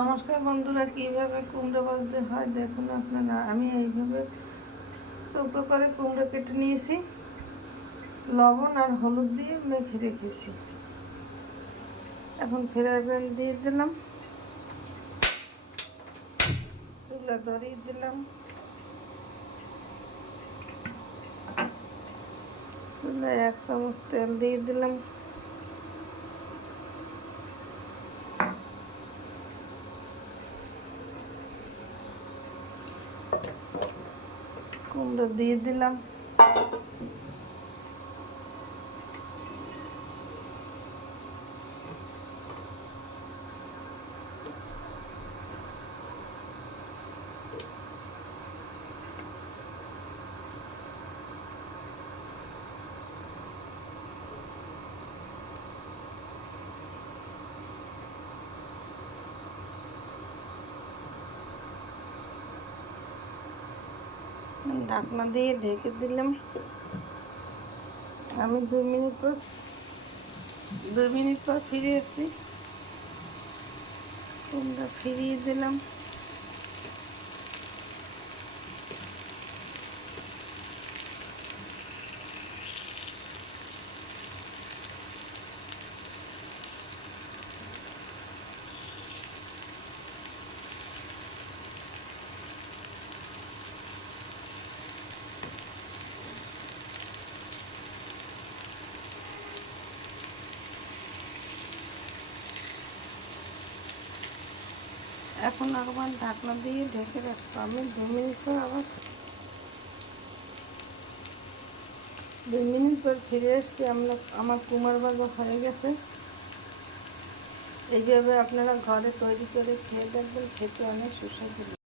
নমস্কার বন্ধুরা, কিভাবে কুমড়ো ভাজতে হয় দেখুন আপনারা। আমি এইভাবে চৌকো করে কুমড়ো কেটে নিয়েছি, লবণ আর হলুদ দিয়ে মেখে রেখেছি। এখন ফ্রাই প্যান দিয়ে দিলাম, চুলা ধরিয়ে দিলাম, চুলায় 1 চামচ তেল দিয়ে দিলাম, কুমড়ো দিয়ে দিলাম, ঢাকনা দিয়ে ঢেকে দিলাম। আমি 2 মিনিট পর ফিরে এসেছি, কুমড়ো ফিরিয়ে দিলাম। এখন আবার ঢাকনা দিয়ে ঢেকে রাখবো। আমি 2 মিনিট পর আবার 2 মিনিট পর ফিরে এসেছি। আমার কুমড়ো ভাজা হয়ে গেছে। এইভাবে আপনারা ঘরে তৈরি করে খেয়ে দেখবেন, খেতে অনেক সুস্বাদু।